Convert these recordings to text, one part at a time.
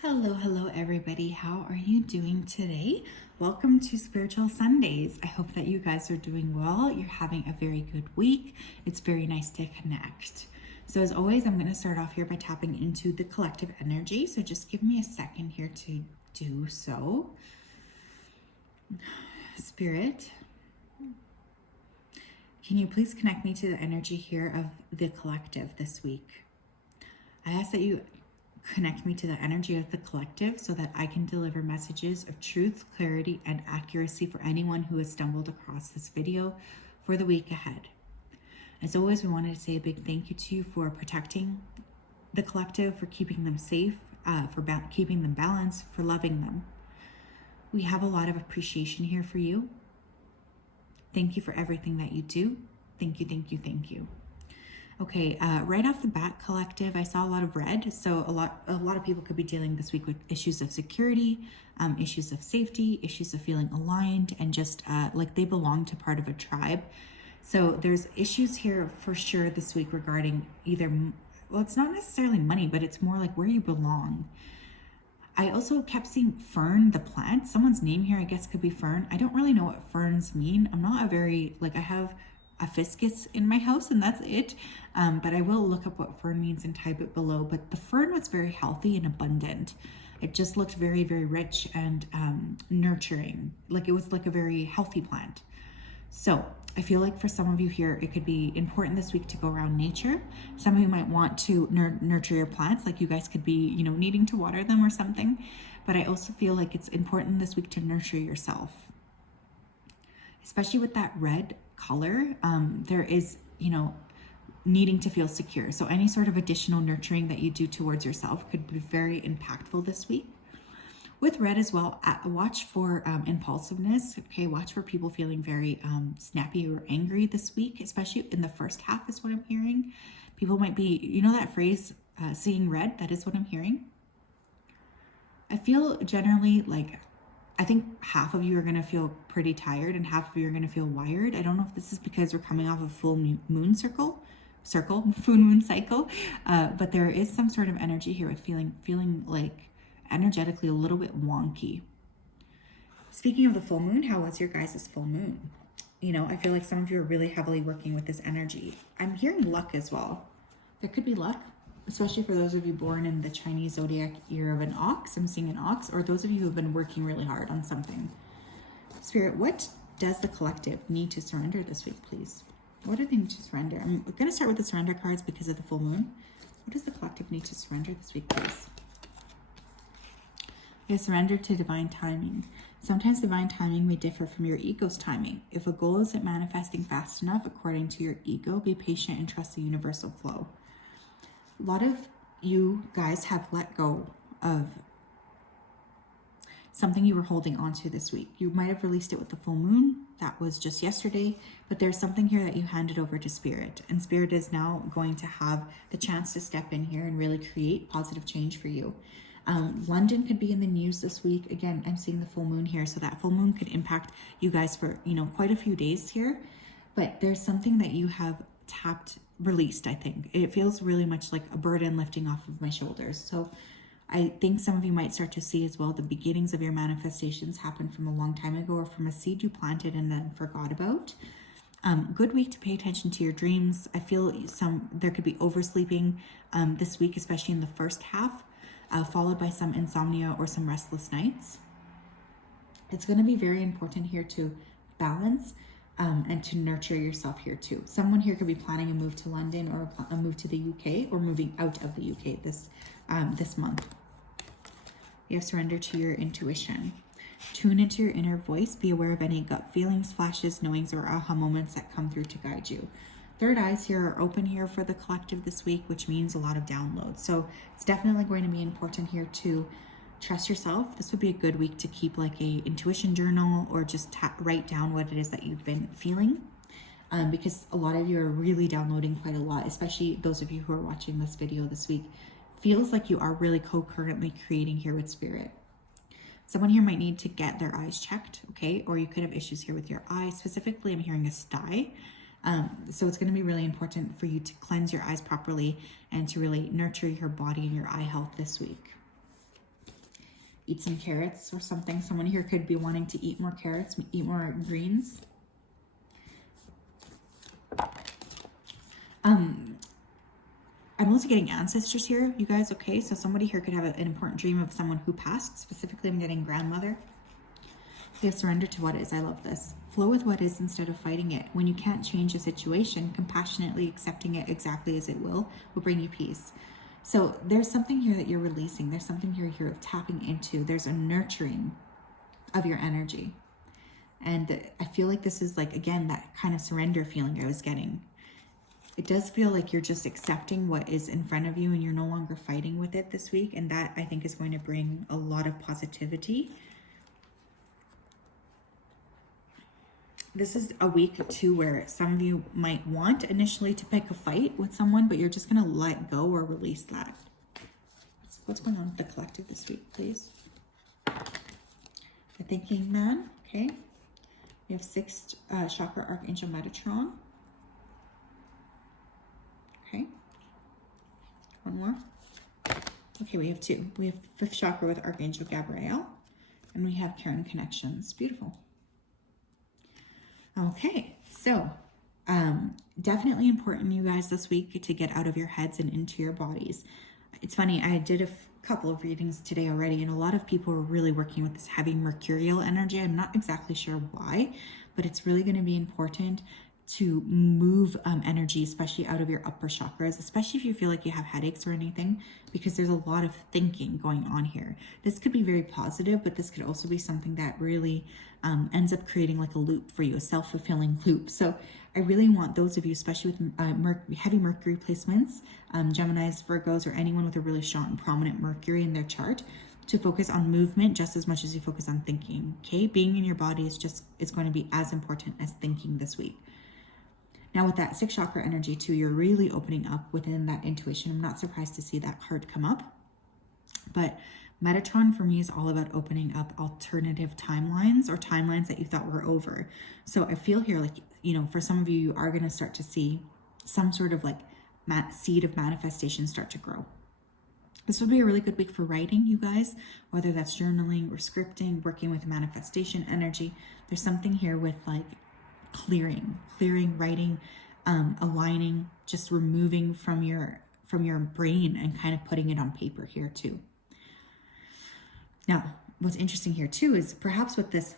Hello, everybody. How are you doing today? Welcome to Spiritual Sundays. I hope that you guys are doing well. You're having a very good week. It's very nice to connect. So as always, I'm going to start off here by tapping into the collective energy. So just give me a second here to do so. Spirit, can you please connect me to the energy here of the collective this week? I ask that you connect me to the energy of the collective so that I can deliver messages of truth, clarity, and accuracy for anyone who has stumbled across this video for the week ahead. As always, we wanted to say a big thank you to you for protecting the collective, for keeping them safe, for keeping them balanced, for loving them. We have a lot of appreciation here for you. Thank you for everything that you do. Thank you, thank you, thank you. Okay, right off the bat, collective, I saw a lot of red. So a lot of people could be dealing this week with issues of security, issues of safety, issues of feeling aligned, and just like they belong to part of a tribe. So there's issues here for sure this week regarding either, well, it's not necessarily money, but it's more like where you belong. I also kept seeing fern, the plant. Someone's name here, I guess, could be fern. I don't really know what ferns mean. I'm not a very, I have a fiscus in my house and that's it. But I will look up what fern means and type it below. But the fern was very healthy and abundant. It just looked very, very rich and nurturing. Like it was like a very healthy plant. So I feel like for some of you here, it could be important this week to go around nature. Some of you might want to nurture your plants, like you guys could be, needing to water them or something. But I also feel like it's important this week to nurture yourself. Especially with that red color, there is, needing to feel secure. So any sort of additional nurturing that you do towards yourself could be very impactful this week. With red as well, watch for impulsiveness. Okay, watch for people feeling very snappy or angry this week, especially in the first half is what I'm hearing. People might be, that phrase, seeing red, that is what I'm hearing. I feel generally I think half of you are going to feel pretty tired and half of you are going to feel wired. I don't know if this is because we're coming off a full moon full moon cycle, but there is some sort of energy here with feeling like energetically a little bit wonky. Speaking of the full moon, how was your guys' full moon? I feel like some of you are really heavily working with this energy. I'm hearing luck as well. There could be luck, especially for those of you born in the Chinese zodiac year of an ox. I'm seeing an ox, or those of you who have been working really hard on something. Spirit, what does the collective need to surrender this week, please? What do they need to surrender? I'm going to start with the surrender cards because of the full moon. What does the collective need to surrender this week, please? You surrender to divine timing. Sometimes divine timing may differ from your ego's timing. If a goal isn't manifesting fast enough according to your ego, be patient and trust the universal flow. A lot of you guys have let go of something you were holding on to this week. You might have released it with the full moon. That was just yesterday, but there's something here that you handed over to Spirit, and Spirit is now going to have the chance to step in here and really create positive change for you. London could be in the news this week. Again, I'm seeing the full moon here, so that full moon could impact you guys for, quite a few days here, but there's something that you have released, I think. It feels really much like a burden lifting off of my shoulders. So I think some of you might start to see as well the beginnings of your manifestations happen from a long time ago or from a seed you planted and then forgot about. Good week to pay attention to your dreams. I feel there could be oversleeping this week, especially in the first half, followed by some insomnia or some restless nights. It's going to be very important here to balance and to nurture yourself here too. Someone here could be planning a move to London or a move to the UK or moving out of the UK this month. You have surrender to your intuition. Tune into your inner voice. Be aware of any gut feelings, flashes, knowings, or aha moments that come through to guide you. Third eyes here are open here for the collective this week, which means a lot of downloads. So it's definitely going to be important here to trust yourself. This would be a good week to keep like a intuition journal or just write down what it is that you've been feeling. Because a lot of you are really downloading quite a lot, especially those of you who are watching this video this week. Feels like you are really co-currently creating here with Spirit. Someone here might need to get their eyes checked, okay? Or you could have issues here with your eyes. Specifically, I'm hearing a sty. So it's going to be really important for you to cleanse your eyes properly and to really nurture your body and your eye health this week. eat some carrots or something. Someone here could be wanting to eat more carrots, eat more greens. I'm also getting ancestors here, you guys, okay? So somebody here could have an important dream of someone who passed. Specifically, I'm getting grandmother. They surrender to what is. I love this. Flow with what is instead of fighting it. When you can't change a situation, compassionately accepting it exactly as it will bring you peace. So there's something here that you're releasing. There's something here you're tapping into. There's a nurturing of your energy. And I feel like this is like, again, that kind of surrender feeling I was getting. It does feel like you're just accepting what is in front of you and you're no longer fighting with it this week. And that, I think, is going to bring a lot of positivity. This is a week too where some of you might want initially to pick a fight with someone, but you're just going to let go or release that. What's going on with the collective this week, please? The Thinking Man, okay. We have 6th chakra, Archangel Metatron. Okay. One more. Okay, we have 2. We have 5th chakra with Archangel Gabriel. And we have Karen Connections. Beautiful. Okay, so definitely important, you guys, this week to get out of your heads and into your bodies. It's funny, I did a couple of readings today already, and a lot of people are really working with this heavy mercurial energy. I'm not exactly sure why, but it's really going to be important to move energy, especially out of your upper chakras, especially if you feel like you have headaches or anything, because there's a lot of thinking going on here. This could be very positive, but this could also be something that really ends up creating like a loop for you, a self-fulfilling loop. So I really want those of you, especially with heavy Mercury placements, Geminis, Virgos, or anyone with a really strong, prominent Mercury in their chart, to focus on movement just as much as you focus on thinking, okay? Being in your body is going to be as important as thinking this week. Now with that 6th chakra energy too, you're really opening up within that intuition. I'm not surprised to see that card come up. But Metatron for me is all about opening up alternative timelines or timelines that you thought were over. So I feel here like, you know, for some of you, you are going to start to see some sort of like seed of manifestation start to grow. This would be a really good week for writing, you guys, whether that's journaling or scripting, working with manifestation energy. There's something here with like clearing, writing, aligning, just removing from your brain and kind of putting it on paper here too. Now, what's interesting here too is perhaps with this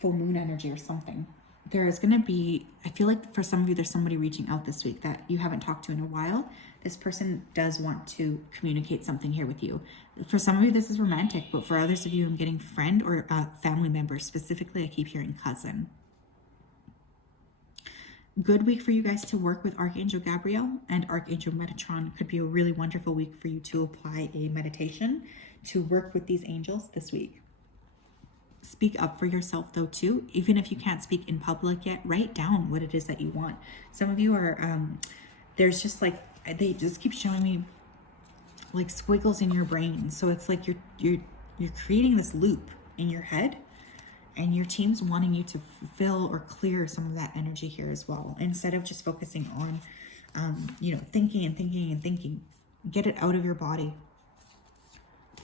full moon energy or something, there is going to be, I feel like for some of you, there's somebody reaching out this week that you haven't talked to in a while. This person does want to communicate something here with you. For some of you, this is romantic, but for others of you, I'm getting friend or family member. Specifically, I keep hearing cousin. Good week for you guys to work with Archangel Gabriel and Archangel Metatron. Could be a really wonderful week for you to apply a meditation to work with these angels this week. Speak up for yourself though too. Even if you can't speak in public yet, write down what it is that you want. Some of you are, there's just like, they just keep showing me like squiggles in your brain. So it's like you're creating this loop in your head, and your team's wanting you to fill or clear some of that energy here as well. Instead of just focusing on, thinking, get it out of your body.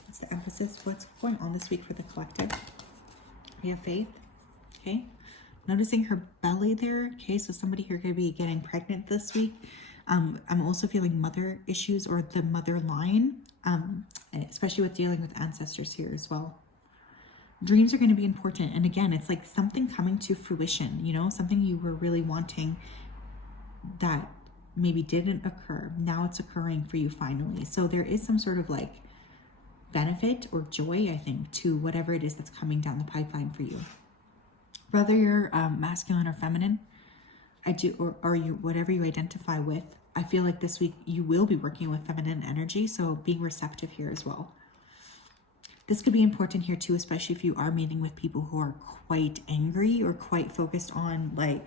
What's the emphasis? What's going on this week for the collective? We have Faith, okay? Noticing her belly there, okay? So somebody here could be getting pregnant this week. I'm also feeling mother issues or the mother line, especially with dealing with ancestors here as well. Dreams are going to be important. And again, it's like something coming to fruition, you know, something you were really wanting that maybe didn't occur. Now it's occurring for you finally. So there is some sort of like benefit or joy, I think, to whatever it is that's coming down the pipeline for you. Whether you're masculine or feminine, or you, whatever you identify with, I feel like this week you will be working with feminine energy. So being receptive here as well. This could be important here too, especially if you are meeting with people who are quite angry or quite focused on like,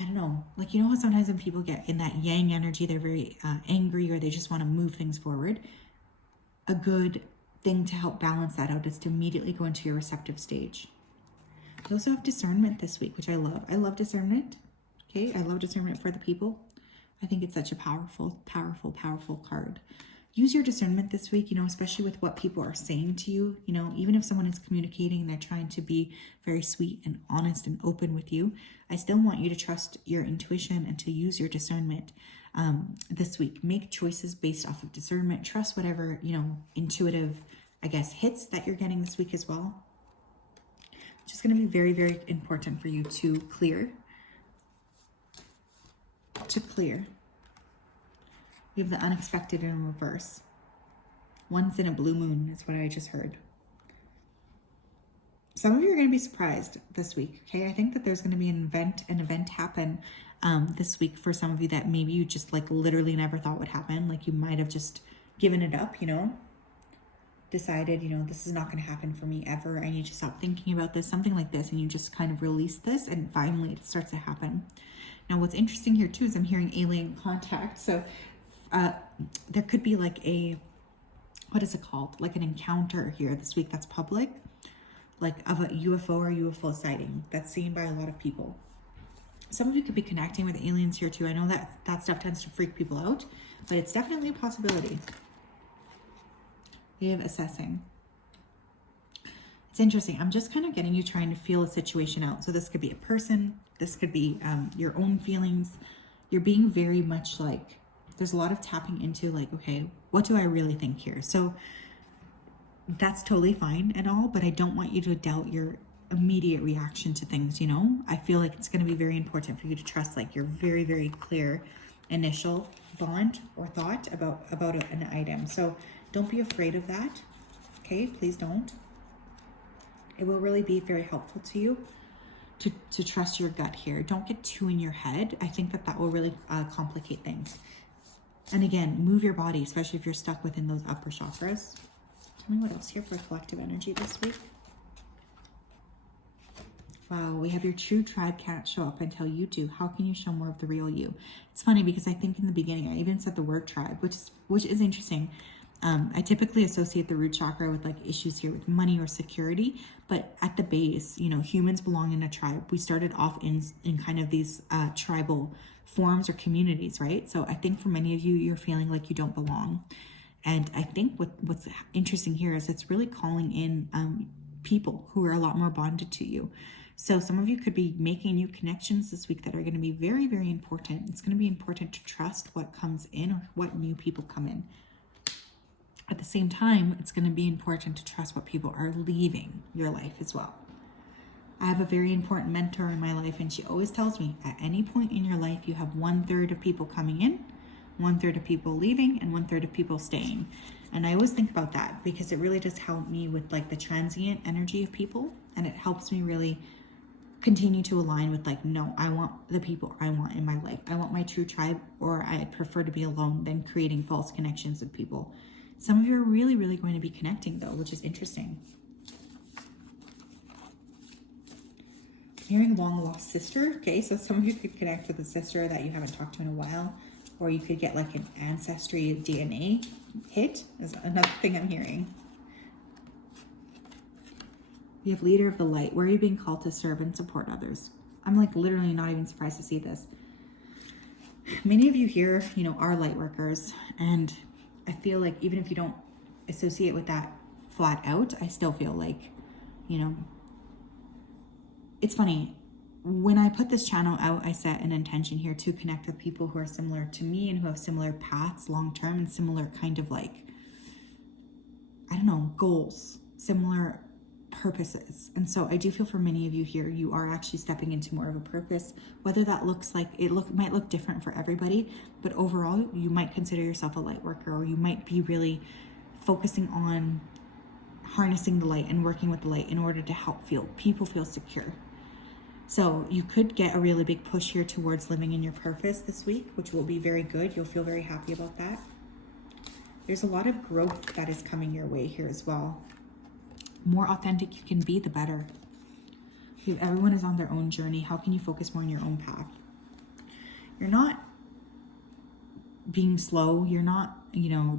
I don't know, like, you know how sometimes when people get in that yang energy, they're very angry or they just want to move things forward. A good thing to help balance that out is to immediately go into your receptive stage. You also have discernment this week, which I love. I love discernment. Okay, I love discernment for the people. I think it's such a powerful, powerful, powerful card. use your discernment this week, especially with what people are saying to you. Even if someone is communicating and they're trying to be very sweet and honest and open with you, I still want you to trust your intuition and to use your discernment this week. Make choices based off of discernment. Trust whatever, intuitive, I guess, hits that you're getting this week as well. It's just going to be very, very important for you to clear. We have the unexpected in reverse. Once in a blue moon is what I just heard. Some of you are going to be surprised this week, okay? I think that there's going to be an event happen this week for some of you that maybe you just like literally never thought would happen. Like you might have just given it up, decided, this is not going to happen for me ever. I need to stop thinking about this, something like this. And you just kind of release this and finally it starts to happen. Now, what's interesting here too is I'm hearing alien contact. So there could be like what is it called? Like an encounter here this week that's public, like of a UFO or UFO sighting that's seen by a lot of people. Some of you could be connecting with aliens here too. I know that stuff tends to freak people out, but it's definitely a possibility. We have assessing. It's interesting. I'm just kind of getting you trying to feel a situation out. So this could be a person. This could be your own feelings. You're being very much like, there's a lot of tapping into like, okay, what do I really think here? So that's totally fine and all, but I don't want you to doubt your immediate reaction to things, I feel like it's going to be very important for you to trust like your very, very clear initial bond or thought about an item. So don't be afraid of that. Okay, please don't. It will really be very helpful to you to trust your gut here. Don't get too in your head. I think that will really complicate things. And again, move your body, especially if you're stuck within those upper chakras. Tell me what else here for collective energy this week. Wow, we have your true tribe can't show up until you do. How can you show more of the real you? It's funny because I think in the beginning, I even said the word tribe, which is interesting. I typically associate the root chakra with like issues here with money or security, but at the base, humans belong in a tribe. We started off in kind of these tribal forms or communities, right? So I think for many of you, you're feeling like you don't belong. And I think what's interesting here is it's really calling in people who are a lot more bonded to you. So some of you could be making new connections this week that are going to be very, very important. It's going to be important to trust what comes in or what new people come in. At the same time, it's going to be important to trust what people are leaving your life as well. I have a very important mentor in my life, and she always tells me at any point in your life, you have 1/3 of people coming in, 1/3 of people leaving, and 1/3 of people staying. And I always think about that because it really does help me with like the transient energy of people. And it helps me really continue to align with like, no, I want the people I want in my life. I want my true tribe, or I prefer to be alone than creating false connections with people. Some of you are really, really going to be connecting though, which is interesting. Hearing long lost sister. Okay, so some of you could connect with a sister that you haven't talked to in a while, or you could get like an ancestry DNA hit is another thing I'm hearing. You have leader of the light. Where are you being called to serve and support others? I'm like literally not even surprised to see this. Many of you here, are light workers, and I feel like even if you don't associate with that flat out, I still feel like, it's funny. When I put this channel out, I set an intention here to connect with people who are similar to me and who have similar paths long-term and similar kind of like, goals, similar purposes. And so I do feel for many of you here, you are actually stepping into more of a purpose, whether that looks like might look different for everybody, but overall you might consider yourself a light worker, or you might be really focusing on harnessing the light and working with the light in order to help people feel secure. So you could get a really big push here towards living in your purpose this week, which will be very good. You'll feel very happy about that. There's a lot of growth that is coming your way here as well. More authentic you can be, the better. Everyone is on their own journey. How can you focus more on your own path? You're not being slow. You're not,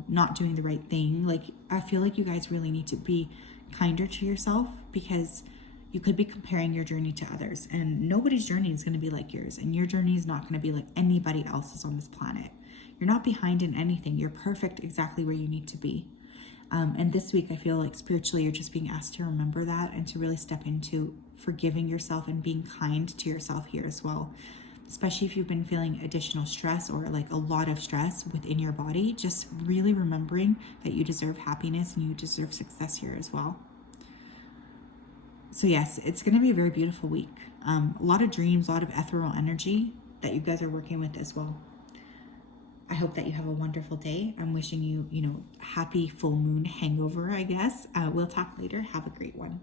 not doing the right thing. Like, I feel like you guys really need to be kinder to yourself, because you could be comparing your journey to others, and nobody's journey is going to be like yours, and your journey is not going to be like anybody else's on this planet. You're not behind in anything. You're perfect exactly where you need to be. And this week, I feel like spiritually, you're just being asked to remember that and to really step into forgiving yourself and being kind to yourself here as well. Especially if you've been feeling additional stress or like a lot of stress within your body, just really remembering that you deserve happiness and you deserve success here as well. So yes, it's going to be a very beautiful week. A lot of dreams, a lot of ethereal energy that you guys are working with as well. I hope that you have a wonderful day. I'm wishing you, happy full moon hangover, I guess. We'll talk later. Have a great one.